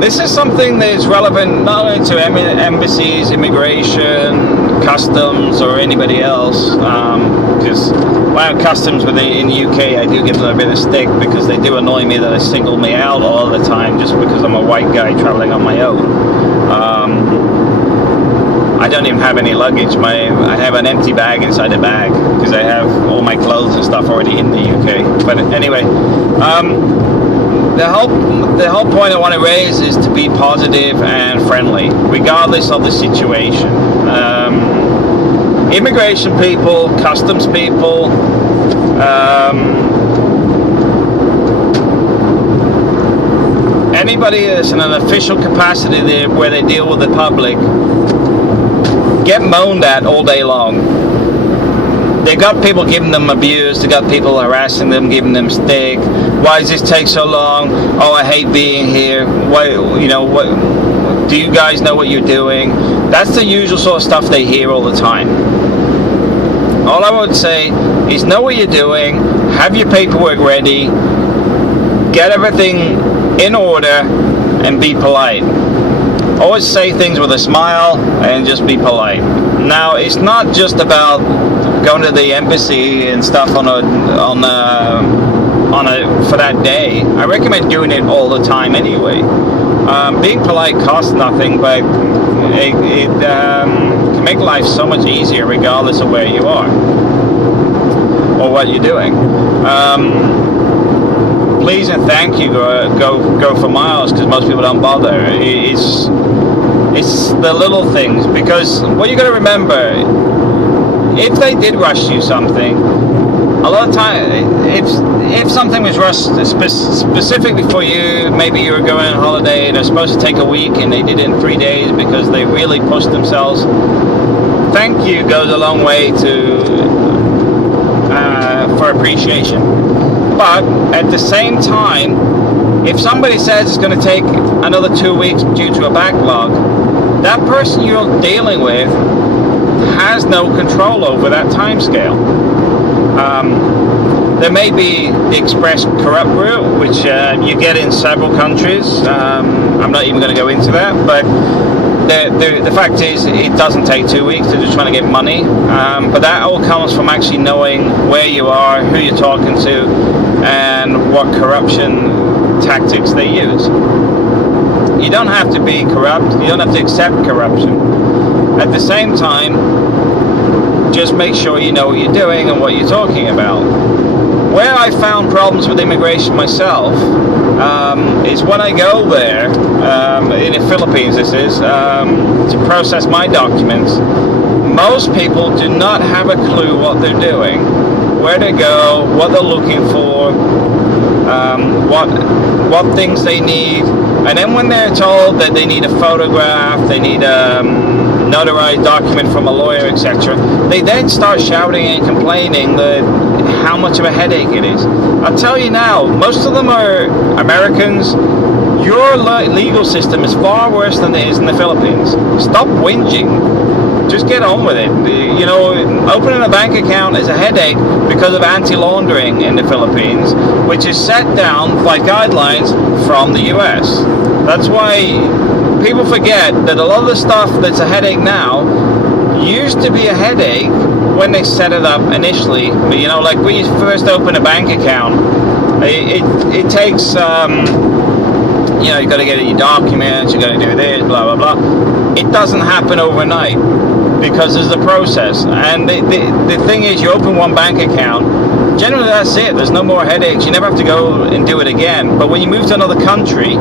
This is something that is relevant not only to embassies, immigration, customs, or anybody else. Because when customs in the UK, I do give them a bit of stick because they do annoy me that they single me out all the time just because I'm a white guy traveling on my own. I don't even have any luggage. I have an empty bag inside the bag because I have all my clothes and stuff already in the UK. But anyway, the whole point I want to raise is to be positive and friendly, regardless of the situation. Immigration people, customs people, anybody that's in an official capacity there where they deal with the public get moaned at all day long. They got people giving them abuse, they got people harassing them, giving them stick. Why does this take so long? Oh, I hate being here. Why, what do you guys know what you're doing? That's the usual sort of stuff they hear all the time. All I would say is know what you're doing, have your paperwork ready, get everything in order, and be polite. Always say things with a smile and just be polite. Now, it's not just about going to the embassy and stuff for that day. I recommend doing it all the time anyway. Being polite costs nothing, but it can make life so much easier regardless of where you are or what you're doing. Please and thank you go for miles, because most people don't bother. It's the little things, because what you got to remember, if they did rush you something, a lot of time, if something was rushed specifically for you, maybe you were going on holiday and they're supposed to take a week and they did it in 3 days because they really pushed themselves, thank you goes a long way for appreciation. But at the same time, if somebody says it's going to take another 2 weeks due to a backlog, that person you're dealing with has no control over that time scale. There may be the express corrupt route, which you get in several countries. I'm not even going to go into that, but the fact is it doesn't take 2 weeks. They're just trying to get money. But that all comes from actually knowing where you are, who you're talking to, and what corruption tactics they use. You don't have to be corrupt. You don't have to accept corruption. At the same time, just make sure you know what you're doing and what you're talking about. Where I found problems with immigration myself is when I go there, in the Philippines this is, to process my documents. Most people do not have a clue what they're doing, where to go, what they're looking for, what things they need. And then when they're told that they need a photograph, they need a notarized document from a lawyer, etc., they then start shouting and complaining that how much of a headache it is. I'll tell you now, most of them are Americans. Your legal system is far worse than it is in the Philippines. Stop whinging. Just get on with it. Opening a bank account is a headache because of anti-laundering in the Philippines, which is set down by guidelines from the US. That's why people forget that a lot of the stuff that's a headache now used to be a headache when they set it up initially. Like when you first open a bank account, it takes, you got to get your documents, you got to do this, blah, blah, blah. It doesn't happen overnight because there's a process. And the thing is, you open one bank account, generally that's it. There's no more headaches. You never have to go and do it again. But when you move to another country,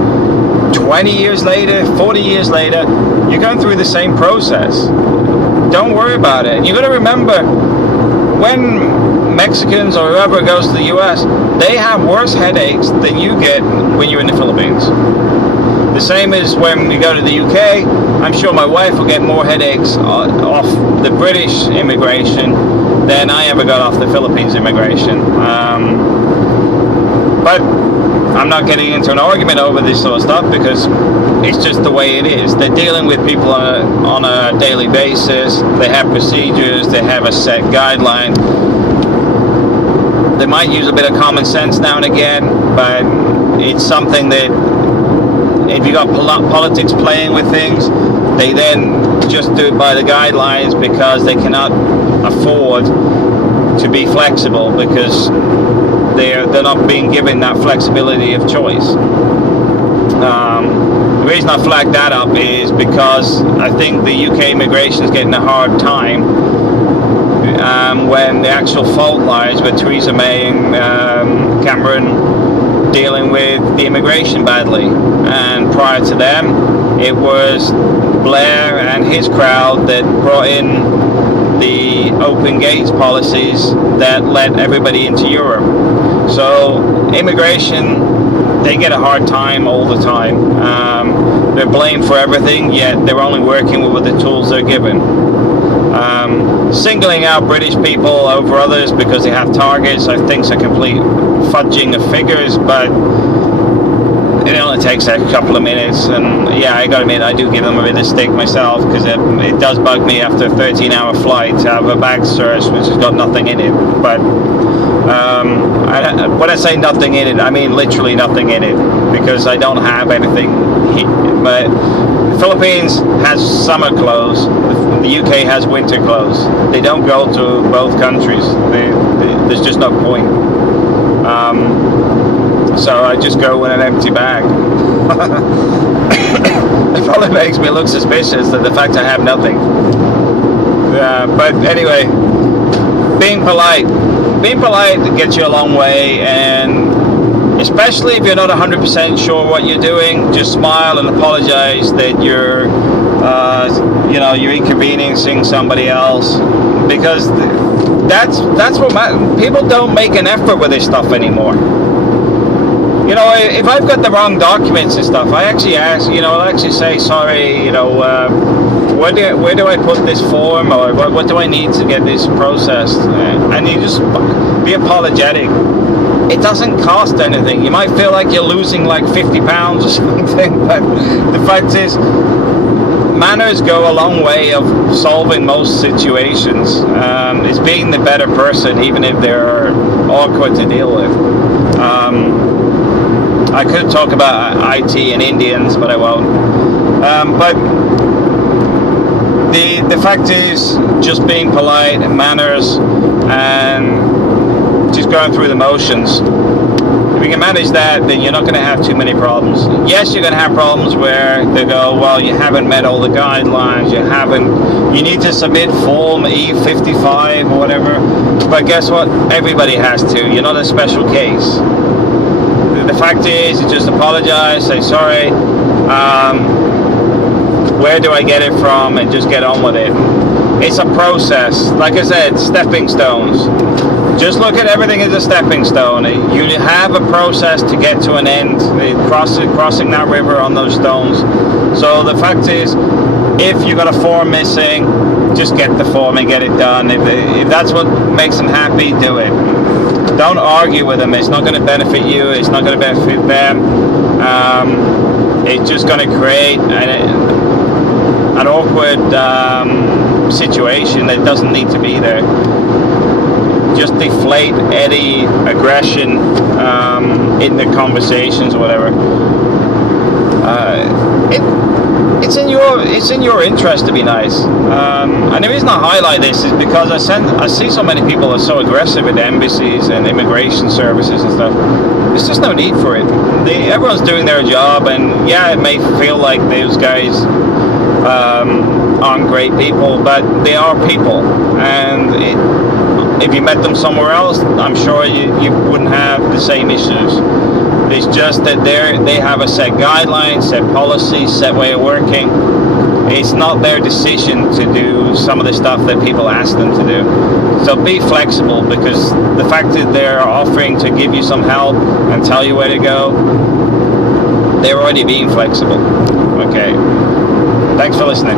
20 years later, 40 years later, you're going through the same process. Don't worry about it. You got to remember, when Mexicans or whoever goes to the US, they have worse headaches than you get when you're in the Philippines. The same as when you go to the UK. I'm sure my wife will get more headaches off the British immigration than I ever got off the Philippines immigration. But I'm not getting into an argument over this sort of stuff because it's just the way it is. They're dealing with people on a daily basis. They have procedures. They have a set guideline. They might use a bit of common sense now and again, but it's something that if you got politics playing with things, they then just do it by the guidelines because they cannot afford to be flexible, because they're not being given that flexibility of choice. The reason I flagged that up is because I think the UK immigration is getting a hard time when the actual fault lies with Theresa May and Cameron dealing with the immigration badly. And prior to them, it was Blair and his crowd that brought in the open gates policies that let everybody into Europe. So immigration, they get a hard time all the time. They're blamed for everything, yet they're only working with the tools they're given. Singling out British people over others because they have targets, I think, is a complete fudging of figures, but it only takes a couple of minutes. And yeah, I gotta admit, I do give them a bit of stick myself, because it does bug me after a 13-hour flight to have a bag search which has got nothing in it. But when I say nothing in it, I mean literally nothing in it, because I don't have anything. But the Philippines has summer clothes, the UK has winter clothes. They don't go to both countries. There's just no point. So I just go with an empty bag. It probably makes me look suspicious, that the fact I have nothing. But anyway, being polite gets you a long way, and especially if you're not 100% sure what you're doing, just smile and apologize that you're you're inconveniencing somebody else, because that's what people don't make an effort with this stuff anymore. You know, if I've got the wrong documents and stuff, I actually ask, I'll actually say, sorry, where do I put this form, or what do I need to get this processed? And you just be apologetic. It doesn't cost anything. You might feel like you're losing like 50 pounds or something, but the fact is, manners go a long way of solving most situations. It's being the better person, even if they're awkward to deal with. I could talk about IT and Indians, but I won't. But the fact is, just being polite and manners and just going through the motions. If you can manage that, then you're not going to have too many problems. Yes, you're going to have problems where they go, well, you haven't met all the guidelines, you need to submit form E55 or whatever. But guess what? Everybody has to. You're not a special case. The fact is, you just apologize, say sorry, where do I get it from, and just get on with it. It's a process. Like I said, stepping stones. Just look at everything as a stepping stone. You have a process to get to an end, crossing that river on those stones. So the fact is, if you got a form missing, just get the form and get it done. If that's what makes them happy, do it. Don't argue with them. It's not going to benefit you. It's not going to benefit them. It's just going to create an awkward situation that doesn't need to be there. Just deflate any aggression in the conversations or whatever. It's in your interest to be nice. And the reason I highlight this is because I see so many people are so aggressive at embassies and immigration services and stuff. There's just no need for it. Everyone's doing their job, and yeah, it may feel like those guys aren't great people, but they are people. And if you met them somewhere else, I'm sure you wouldn't have the same issues. It's just that they have a set guidelines, set policies, set way of working. It's not their decision to do some of the stuff that people ask them to do. So be flexible, because the fact that they're offering to give you some help and tell you where to go, they're already being flexible. Okay. Thanks for listening.